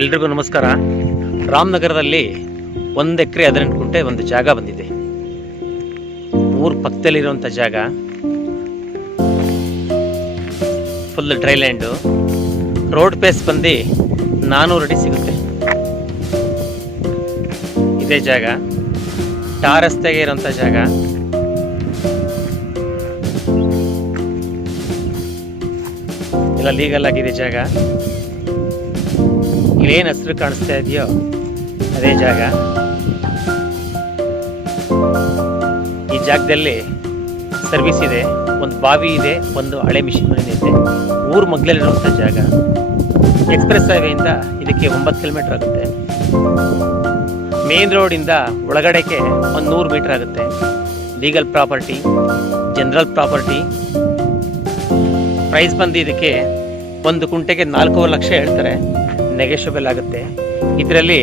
ಎಲ್ರಿಗೂ ನಮಸ್ಕಾರ. ರಾಮನಗರದಲ್ಲಿ 1 ಎಕರೆ 18 ಗುಂಟೆ ಒಂದು ಜಾಗ ಬಂದಿದೆ. ಊರು ಪಕ್ಕದಲ್ಲಿರುವಂಥ ಜಾಗ, full dry land. Road face ಬಂದು 400 ಅಡಿ ಸಿಗುತ್ತೆ. ಇದೇ ಜಾಗ ಟಾರ್ ರಸ್ತೆಗೆ ಇರೋಂಥ ಜಾಗ. ಎಲ್ಲ ಲೀಗಲ್ ಆಗಿದೆ ಜಾಗ. ಇಲ್ಲೇನು ಹಸಿರು ಕಾಣಿಸ್ತಾ ಇದೆಯೋ ಅದೇ ಜಾಗ. ಈ ಜಾಗದಲ್ಲಿ ಸರ್ವಿಸ್ ಇದೆ, ಒಂದು ಬಾವಿ ಇದೆ, ಒಂದು ಹಳೆ ಮಿಷಿನ್ ಇದೆ. ಊರು ಮಗ್ಲಲ್ಲಿರುವಂಥ ಜಾಗ. ಎಕ್ಸ್ಪ್ರೆಸ್ ಹೈವೇಯಿಂದ ಇದಕ್ಕೆ 9 ಕಿಲೋಮೀಟರ್ ಆಗುತ್ತೆ. ಮೇನ್ ರೋಡಿಂದ ಒಳಗಡೆಗೆ 100 ಮೀಟರ್ ಆಗುತ್ತೆ. Legal property, general property. Price ಬಂದು ಇದಕ್ಕೆ 1 ಗುಂಟೆಗೆ 4 ಲಕ್ಷ ಹೇಳ್ತಾರೆ. ನೆಗೆಷಿಯಬಲ್ ಆಗುತ್ತೆ. ಇದರಲ್ಲಿ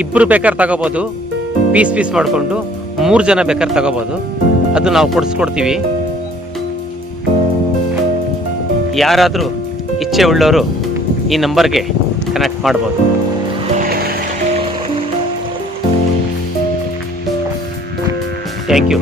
2 ಬೇಕಾದ್ರೆ ತಗೋಬೋದು, ಪೀಸ್ ಮಾಡಿಕೊಂಡು 3 ಜನ ಬೇಕಾದ್ರೆ ತಗೋಬೋದು. ಅದು ನಾವು ಕೊಡಿಸ್ಕೊಡ್ತೀವಿ. ಯಾರಾದರೂ ಇಚ್ಛೆ ಉಳ್ಳವರು ಈ ನಂಬರ್ಗೆ ಕನೆಕ್ಟ್ ಮಾಡ್ಬೋದು. Thank you.